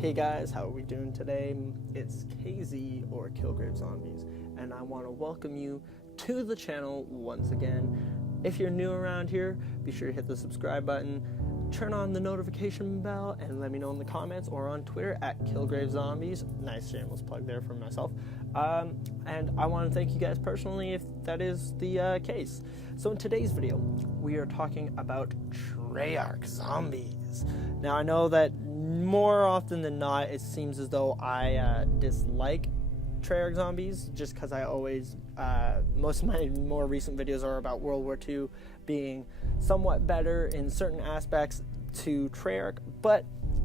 Hey guys, how are we doing today? It's KZ or Treyarch Zombies, and I want to welcome you to the channel once again. If you're new around here, be sure to hit the subscribe button, turn on the notification bell, and let me know in the comments or on Twitter at Treyarch Zombies. Nice shameless plug there for myself. And I want to thank you guys personally if that is the case. So in today's video, we are talking about Treyarch Zombies. Now I know that more often than not, it seems as though I dislike Treyarch Zombies, just because I always, most of my more recent videos are about World War II being somewhat better in certain aspects to Treyarch, but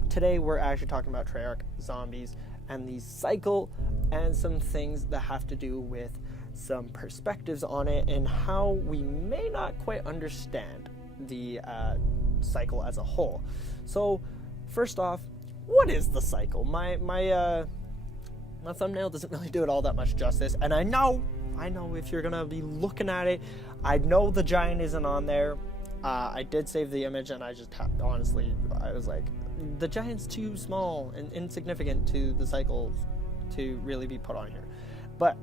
today we're actually talking about Treyarch Zombies and the cycle and some things that have to do with some perspectives on it and how we may not quite understand the cycle as a whole. So first off, what is the cycle? My thumbnail doesn't really do it all that much justice, and I know if you're gonna be looking at it, I know the giant isn't on there. I did save the image, and I just honestly, I was like, the giant's too small and insignificant to the cycles to really be put on here. But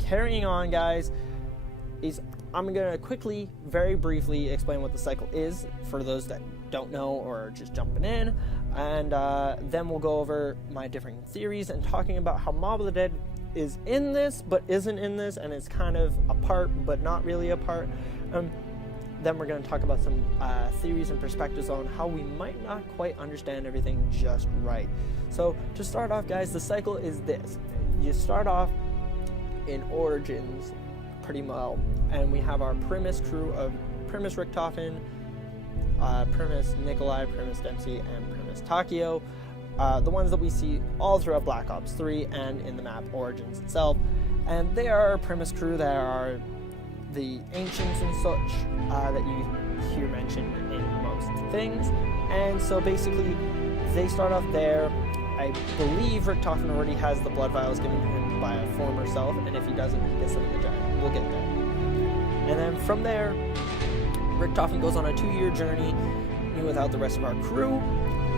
carrying on, guys, I'm gonna quickly, very briefly explain what the cycle is for those that don't know or are just jumping in, and then we'll go over my different theories and talking about how Mob of the Dead is in this but isn't in this, and it's kind of a part but not really a part. Then we're going to talk about some theories and perspectives on how we might not quite understand everything just right. So to start off, guys, the cycle is this. You start off in Origins pretty well, and we have our Primis crew of Primis Richtofen, Primis Nikolai, Primis Dempsey, and Primis Takio, the ones that we see all throughout Black Ops 3 and in the map Origins itself. And they are a Primis crew that are the ancients and such that you hear mentioned in most things. And so basically they start off there. I believe Richtofen already has the blood vials given to him by a former self, and if he doesn't, he gets them in the giant. We'll get there. And then from there, Richtofen goes on a 2-year journey without the rest of our crew,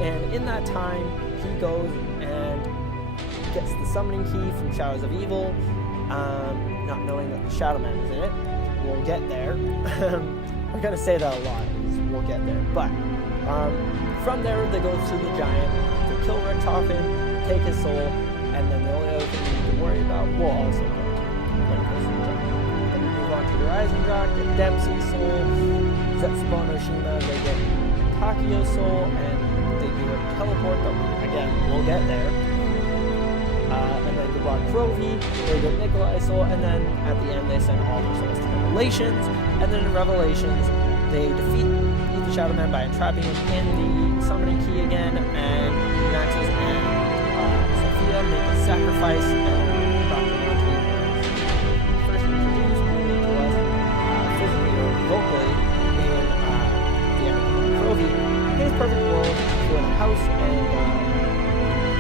and in that time he goes and gets the summoning key from Shadows of Evil, not knowing that the Shadow Man is in it. We'll get there. We're going to say that a lot, we'll get there. But from there they go to the giant to kill Richtofen, take his soul, and then the only other thing we need to worry about will also go when it goes to the giant. Then we move on to the Rising Rock, get Dempsey's soul, Zetsubon Oshima, they get Takio's soul, and they do a teleport, but again, we'll get there. And then the Rock Krovi, they get Nikolai's soul, and then at the end they send all their souls to Revelations, and then in Revelations they defeat the Shadow Man by entrapping him in the summoning key again, and Naxxus and Sophia make a sacrifice, and Dr. Monty is first introduced really to us physically or vocally in the end of Krovi. His perfect world for the house and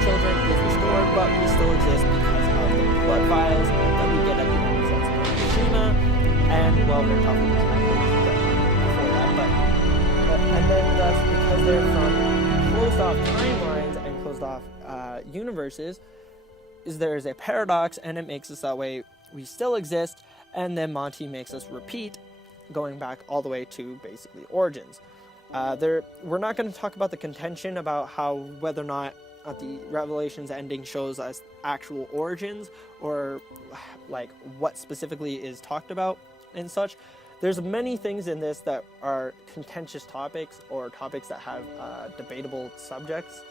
children is restored, but we still exist because of the blood vials that we get at the end of Tsushima, and well, we're talking before that, but and then that's because they're from closed off timelines and closed off universes. There is a paradox, and it makes us that way we still exist, and then Monty makes us repeat, going back all the way to basically Origins. We're not going to talk about the contention about how whether or not the Revelations ending shows us actual Origins, or like what specifically is talked about and such. There's many things in this that are contentious topics or topics that have debatable subjects,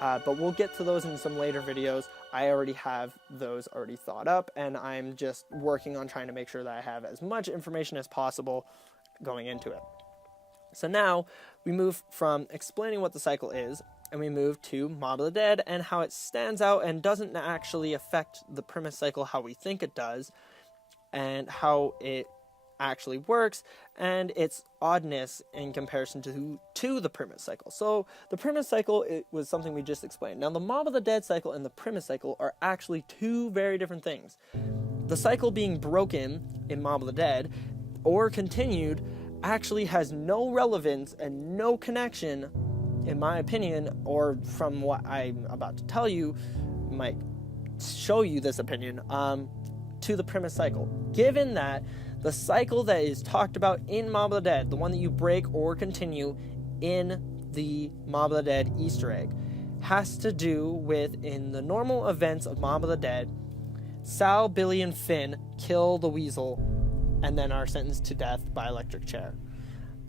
but we'll get to those in some later videos. I already have those already thought up, and I'm just working on trying to make sure that I have as much information as possible going into it. So now we move from explaining what the cycle is, and we move to Mob of the Dead and how it stands out and doesn't actually affect the Primis cycle how we think it does, and how it actually works, and its oddness in comparison to the Primis cycle. So the Primis cycle, it was something we just explained. Now the Mob of the Dead cycle and the Primis cycle are actually two very different things. The cycle being broken in Mob of the Dead or continued actually has no relevance and no connection in my opinion, or from what I'm about to tell you, might show you this opinion, to the Primis cycle. Given that the cycle that is talked about in Mob of the Dead, the one that you break or continue in the Mob of the Dead Easter egg, has to do with, in the normal events of Mob of the Dead, Sal, Billy, and Finn kill the weasel and then are sentenced to death by electric chair.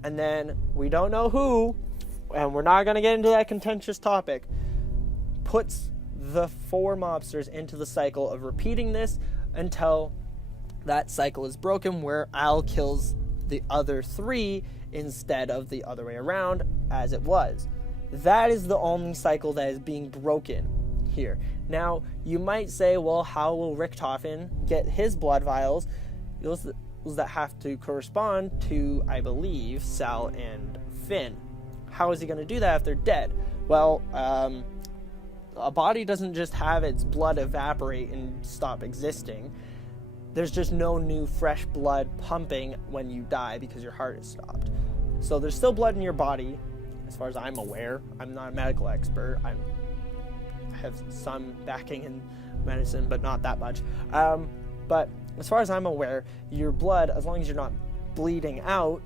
And then we don't know who, and we're not going to get into that contentious topic, puts the 4 mobsters into the cycle of repeating this until that cycle is broken, where Al kills the other 3 instead of the other way around as it was. That is the only cycle that is being broken here. Now, you might say, well, how will Richtofen get his blood vials? Those that have to correspond to, I believe, Sal and Finn. How is he going to do that if they're dead? Well, a body doesn't just have its blood evaporate and stop existing. There's just no new fresh blood pumping when you die because your heart is stopped. So there's still blood in your body, as far as I'm aware. I'm not a medical expert. I have some backing in medicine, but not that much. But as far as I'm aware, your blood, as long as you're not bleeding out,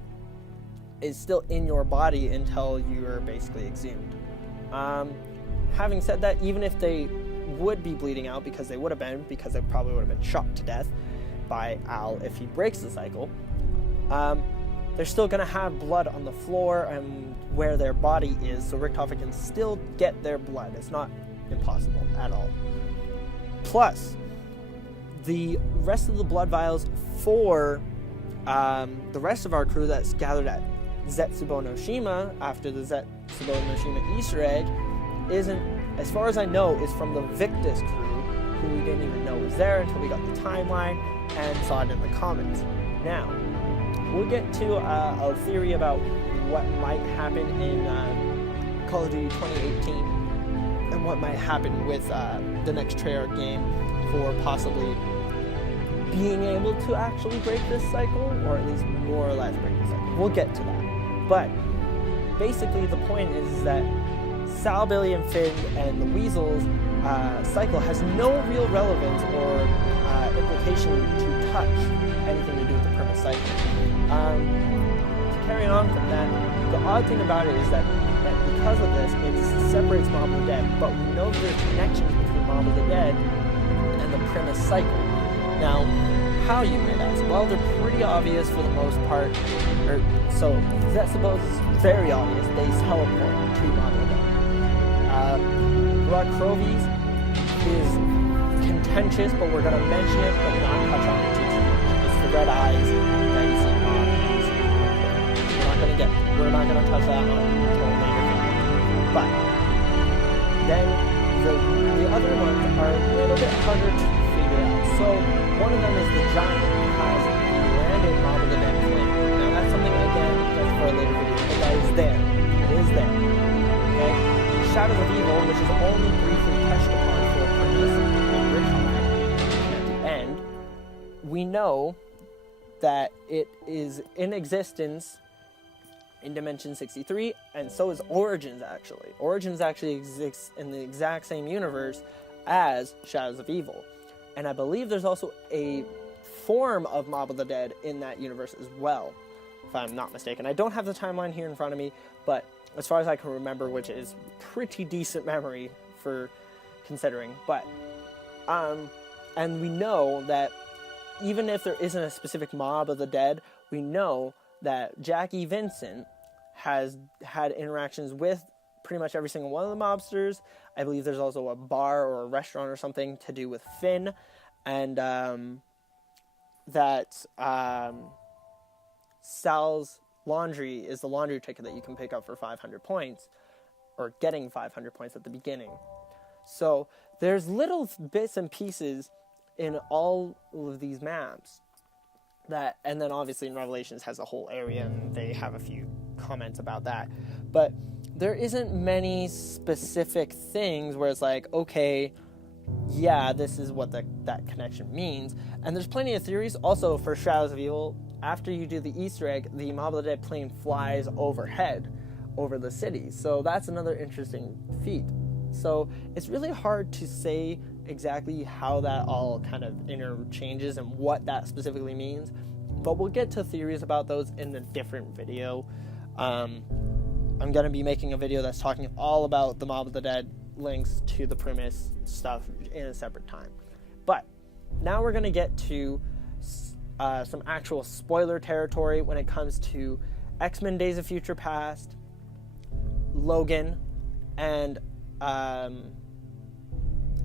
is still in your body until you're basically exhumed. Having said that, even if they would be bleeding out, because they probably would have been shot to death by Al if he breaks the cycle, they're still going to have blood on the floor and where their body is, so Richtofen can still get their blood. It's not impossible at all. Plus, the rest of the blood vials for the rest of our crew that's gathered at Zetsubo no Shima after the Zetsubo no Shima Easter egg isn't, as far as I know, is from the Victus crew, who we didn't even know was there until we got the timeline and saw it in the comments. Now, we'll get to a theory about what might happen in Call of Duty 2018 and what might happen with the next Treyarch game for possibly being able to actually break this cycle, or at least more or less break this cycle. We'll get to that. But basically the point is that Sal, Billy, and Finn and the Weasel's cycle has no real relevance or implication to touch anything to do with the Primis cycle. To carry on from that, the odd thing about it is that because of this, it separates Mob of the Dead, but we know there's connections between Mob of the Dead and the Primis cycle. Now, how, you might ask? Well, they're pretty obvious for the most part. So Zetsubo's is very obvious. They teleport to Mob of the Dead. Krovi's is contentious, but we're going to mention it, but not touch on it too much. It's the red eyes that you see Mob. We're not going to touch that on until later video. But then the other ones are a little bit harder to figure out. So one of them is the giant who has landed Mob of the Dead flame. Now that's something, again, that's for a later video, but that is there. It is there. Okay? Shadows of Evil, which is only briefly touched upon for Primis and Richtofen at the end, we know that it is in existence in Dimension 63, and so is Origins, actually. Origins actually exists in the exact same universe as Shadows of Evil. And I believe there's also a form of Mob of the Dead in that universe as well, if I'm not mistaken. I don't have the timeline here in front of me, but as far as I can remember, which is pretty decent memory for considering. But, and we know that even if there isn't a specific Mob of the Dead, we know that Jackie Vincent has had interactions with pretty much every single one of the mobsters. I believe there's also a bar or a restaurant or something to do with Finn, and that Sal's laundry is the laundry ticket that you can pick up for 500 points, or getting 500 points at the beginning. So there's little bits and pieces in all of these maps that, and then obviously in Revelations has a whole area, and they have a few comments about that. But there isn't many specific things where it's like, okay, yeah, this is what that connection means. And there's plenty of theories. Also, for Shadows of Evil, after you do the Easter egg, the Mob of the Dead plane flies overhead, over the city. So that's another interesting feat. So it's really hard to say exactly how that all kind of interchanges and what that specifically means, but we'll get to theories about those in a different video. I'm going to be making a video that's talking all about the Mob of the Dead links to the Primis stuff in a separate time. But now we're going to get to some actual spoiler territory when it comes to X-Men Days of Future Past, Logan, and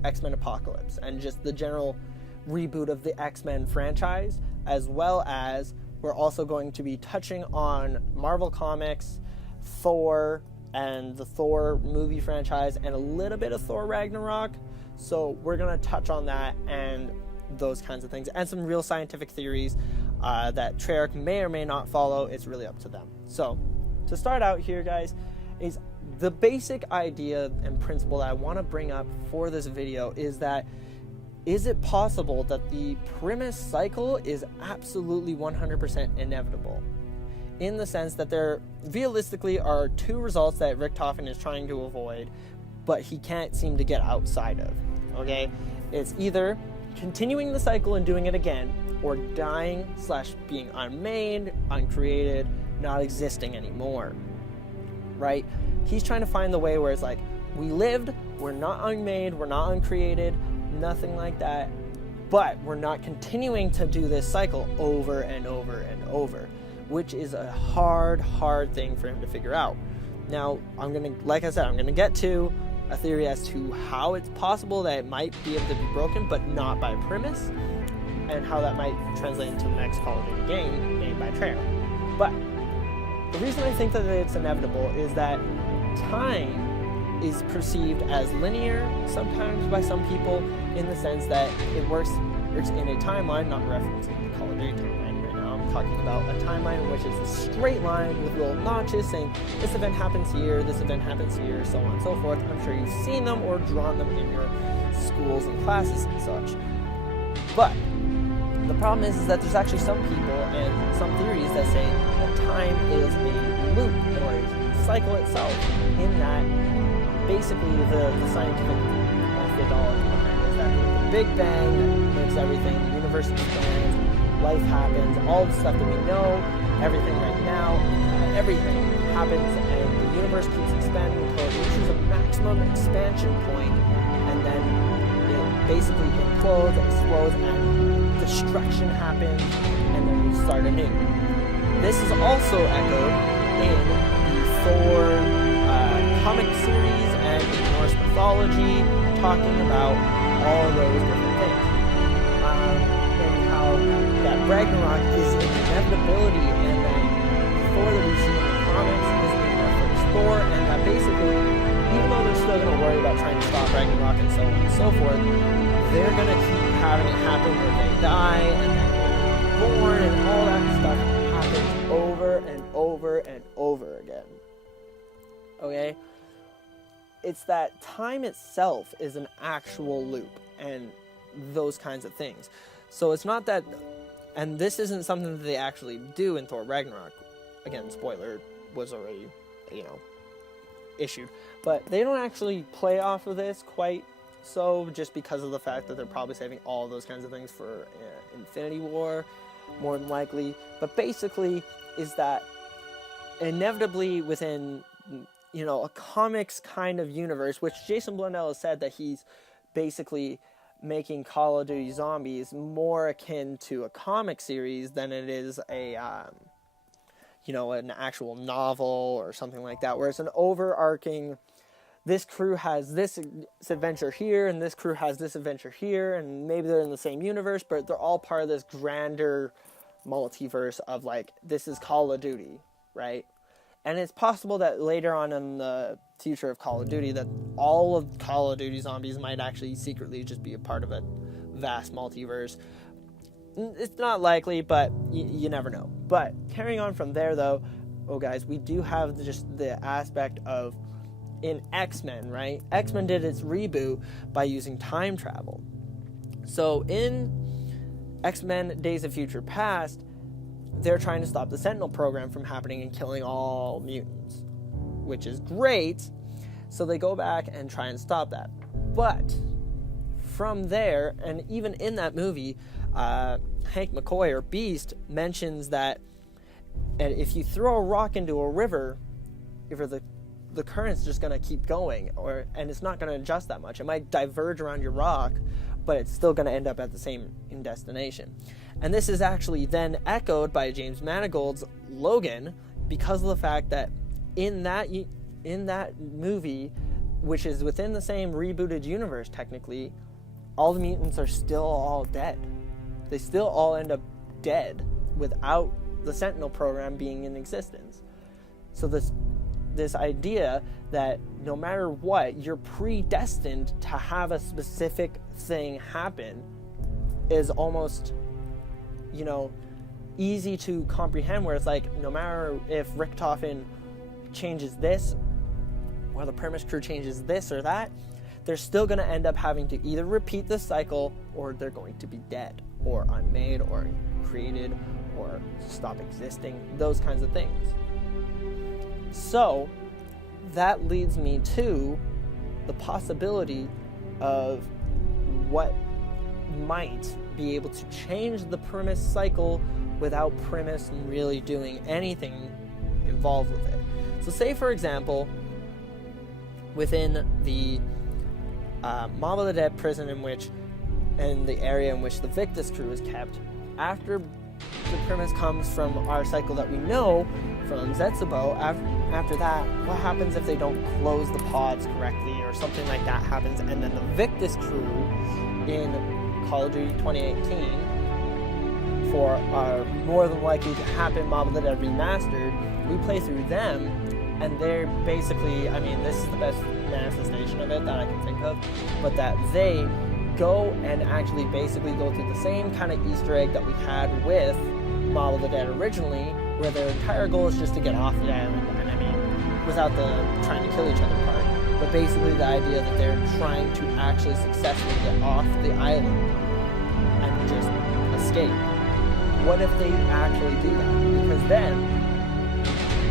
X-Men Apocalypse, and just the general reboot of the X-Men franchise, as well as we're also going to be touching on Marvel Comics, Thor, and the Thor movie franchise, and a little bit of Thor Ragnarok. So we're going to touch on that and those kinds of things, and some real scientific theories that Treyarch may or may not follow. It's really up to them. So to start out here, guys, is the basic idea and principle that I want to bring up for this video is that, is it possible that the Primis cycle is absolutely 100% inevitable? In the sense that there realistically are two results that Richtofen is trying to avoid, but he can't seem to get outside of. Okay? It's either continuing the cycle and doing it again, or dying / being unmade, uncreated, not existing anymore. Right? He's trying to find the way where it's like, we lived, we're not unmade, we're not uncreated, nothing like that, but we're not continuing to do this cycle over and over and over, which is a hard thing for him to figure out. Now, I'm going to get to a theory as to how it's possible that it might be able to be broken, but not by Primis, and how that might translate into the next Call of Duty game made by Treyarch. But the reason I think that it's inevitable is that time is perceived as linear sometimes by some people, in the sense that it works in a timeline, not referencing the Call of Duty timeline right now. I'm talking about a timeline in which it's a straight line with little notches saying this event happens here, this event happens here, so on and so forth. I'm sure you've seen them or drawn them in your schools and classes and such. But the problem is that there's actually some people and some theories that say that time is a loop or a cycle itself, in that basically the scientific methodology behind it is that the Big Bang makes everything, the universe expands, life happens, all the stuff that we know, everything right now, everything happens, and the universe keeps expanding until it reaches a maximum expansion point, and then it basically implodes, explodes, and destruction happens, and then you start anew. This is also echoed in the Thor comic series and in Norse mythology, talking about all those different things. And how that Ragnarok is an inevitability, and that Thor that we see in the comics isn't our first Thor, and that basically, even though they're still going to worry about trying to stop Ragnarok and so on and so forth, they're going to keep having it happen where they die, and then they're born, and all that stuff happens over and over and over again. Okay? It's that time itself is an actual loop, and those kinds of things. So it's not that, and this isn't something that they actually do in Thor Ragnarok. Again, spoiler was already, issued. But they don't actually play off of this quite so, just because of the fact that they're probably saving all those kinds of things for Infinity War, more than likely. But basically, is that inevitably within a comics kind of universe, which Jason Blundell has said that he's basically making Call of Duty Zombies more akin to a comic series than it is a, an actual novel or something like that, where it's an overarching, this crew has this adventure here, and this crew has this adventure here, and maybe they're in the same universe, but they're all part of this grander multiverse of, like, this is Call of Duty, right? And it's possible that later on in the future of Call of Duty that all of Call of Duty Zombies might actually secretly just be a part of a vast multiverse. It's not likely, but you never know. But carrying on from there, though, guys, we do have just the aspect of, in X-Men, right? X-Men did its reboot by using time travel. So in X-Men Days of Future Past, they're trying to stop the Sentinel program from happening and killing all mutants, which is great. So they go back and try and stop that. But from there, and even in that movie, Hank McCoy, or Beast, mentions that if you throw a rock into a river, the current's just going to keep going, and it's not going to adjust that much. It might diverge around your rock, but it's still going to end up at the same destination. And this is actually then echoed by James Mangold's Logan, because of the fact that in that movie, which is within the same rebooted universe technically, all the mutants are still all dead. They still all end up dead without the Sentinel program being in existence. So this idea that no matter what, you're predestined to have a specific thing happen is almost, easy to comprehend, where it's like, no matter if Richtofen changes this, or the Primis crew changes this or that, they're still going to end up having to either repeat this cycle, or they're going to be dead, or unmade, or created, or stop existing, those kinds of things. So that leads me to the possibility of what might be able to change the Primis cycle without Primis really doing anything involved with it. So say, for example, within the Mob of the Dead prison and the area in which the Victus crew is kept, after the Primis comes from our cycle that we know from Zetsubo, after that, what happens if they don't close the pods correctly, or something like that happens, and then the Victus crew in Call of Duty 2018 for our more than likely to happen Mob of the Dead Remastered, we play through them, and they're basically, this is the best manifestation of it that I can think of, but that they go and actually basically go through the same kind of Easter egg that we had with Mob of the Dead originally, where their entire goal is just to get off the island, and without the trying to kill each other part, but basically the idea that they're trying to actually successfully get off the island and just escape. What if they actually do that? Because then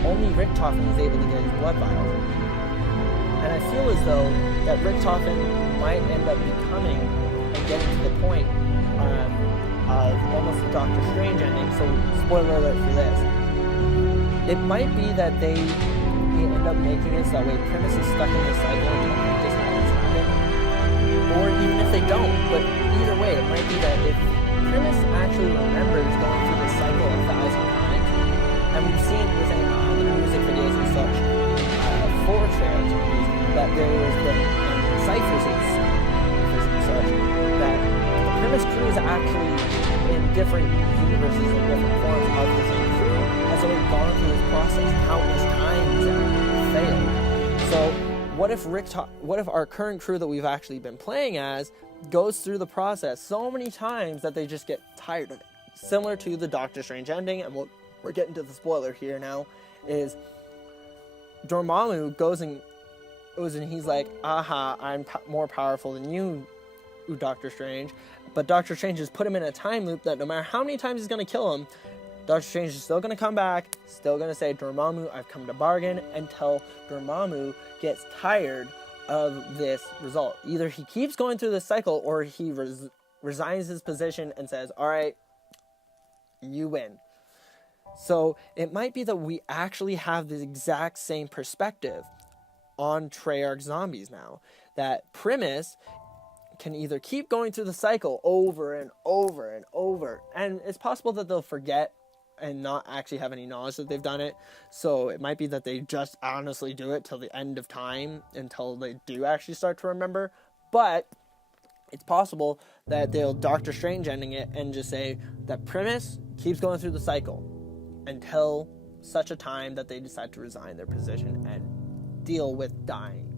only Richtofen is able to get his blood vials. And I feel as though that Richtofen might end up becoming and getting to the point of almost the Doctor Strange ending. So, spoiler alert for this. It might be that they end up making it so that way Primis is stuck in this cycle until Victus happens happen. Or even if they don't, but either way, it might be that if Primis actually remembers going through the cycle 1,000 times, and we've seen within the music videos and such for Treyarch Zombies that there was ciphers and such, that the Primis crew is actually in different universes and different forms of the same crew, has already gone through this process countless times and failed. So what if our current crew that we've actually been playing as goes through the process so many times that they just get tired of it? Similar to the Doctor Strange ending, and we're getting to the spoiler here now, is Dormammu goes and he's like, aha, I'm more powerful than you, Doctor Strange. But Doctor Strange has put him in a time loop that no matter how many times he's going to kill him, Doctor Strange is still going to come back, still going to say, Dormammu, I've come to bargain, until Dormammu gets tired of this result. Either he keeps going through this cycle, or he resigns his position and says, all right, you win. So it might be that we actually have the exact same perspective on Treyarch Zombies now. That Primis can either keep going through the cycle over and over and over, and it's possible that they'll forget and not actually have any knowledge that they've done it. So it might be that they just honestly do it till the end of time, until they do actually start to remember. But it's possible that they'll Doctor Strange ending it and just say that Primis keeps going through the cycle until such a time that they decide to resign their position and deal with dying.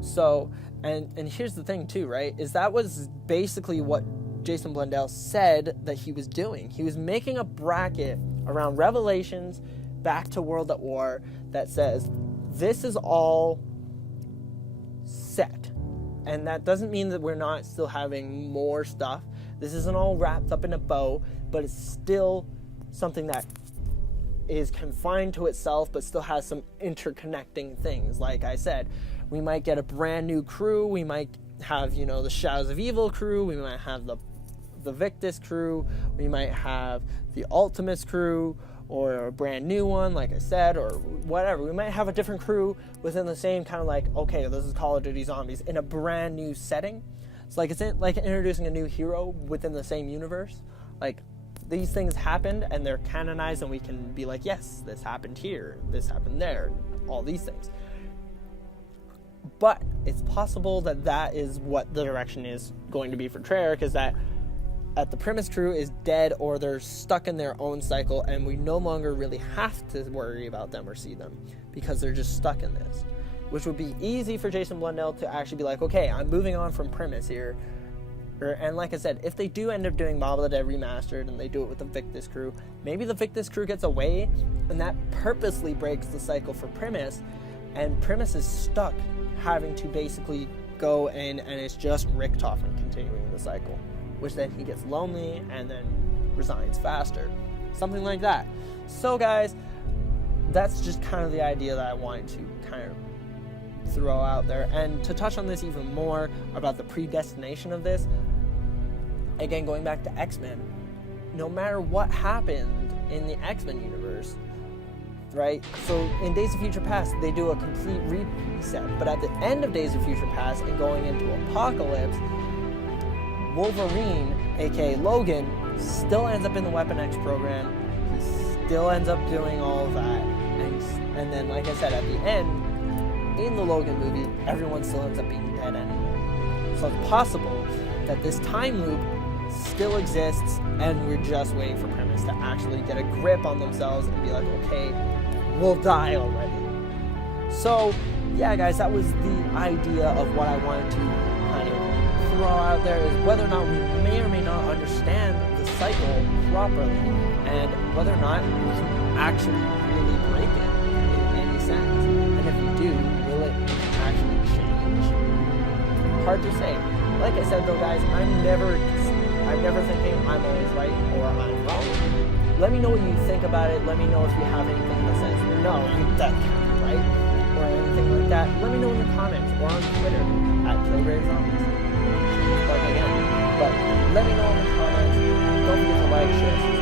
So, and here's the thing too, right? Is that was basically what Jason Blundell said that he was doing. He was making a bracket around Revelations back to World at War that says, this is all set. And that doesn't mean that we're not still having more stuff. This isn't all wrapped up in a bow, but it's still something that is confined to itself but still has some interconnecting things. Like I said, we might get a brand new crew. We might have, the Shadows of Evil crew. We might have the Victus crew. We might have the Ultimates crew, or a brand new one, like I said, or whatever. We might have a different crew within the same kind of like, okay, this is Call of Duty Zombies in a brand new setting. It's like introducing a new hero within the same universe. Like, these things happened and they're canonized, and we can be like, yes, this happened here, this happened there, all these things. But it's possible that is what the direction is going to be for Treyarch, is that the Primis crew is dead, or they're stuck in their own cycle, and we no longer really have to worry about them or see them because they're just stuck in this. Which would be easy for Jason Blundell to actually be like, okay, I'm moving on from Primis here. And like I said, if they do end up doing Mob of the Dead Remastered and they do it with the Victus crew, maybe the Victus crew gets away, and that purposely breaks the cycle for Primis, and Primis is stuck having to basically go in, and it's just Richtofen continuing the cycle, which then he gets lonely and then resigns faster. Something like that. So guys, that's just kind of the idea that I wanted to kind of throw out there. And to touch on this even more about the predestination of this, again, going back to X-Men, no matter what happened in the X-Men universe, right? So in Days of Future Past, they do a complete reset. But at the end of Days of Future Past and going into Apocalypse, Wolverine, aka Logan, still ends up in the Weapon X program. He still ends up doing all of that. And then, like I said, at the end, in the Logan movie, everyone still ends up being dead anyway. So it's possible that this time loop still exists, and we're just waiting for Primis to actually get a grip on themselves and be like, okay, we'll die already. So, yeah, guys, that was the idea of what I wanted to kind of throw out there, is whether or not we may or may not understand the cycle properly, and whether or not we can actually really break it in any sense. And if we do, will it actually change? Hard to say. Like I said though, guys, I'm never thinking I'm always right or I'm wrong. Let me know what you think about it. Let me know if you have anything that says, no, that can't be right, or anything like that. Let me know in the comments or on Twitter at Treyarch Zombies. But let me know in the comments. Don't forget to like, share, subscribe.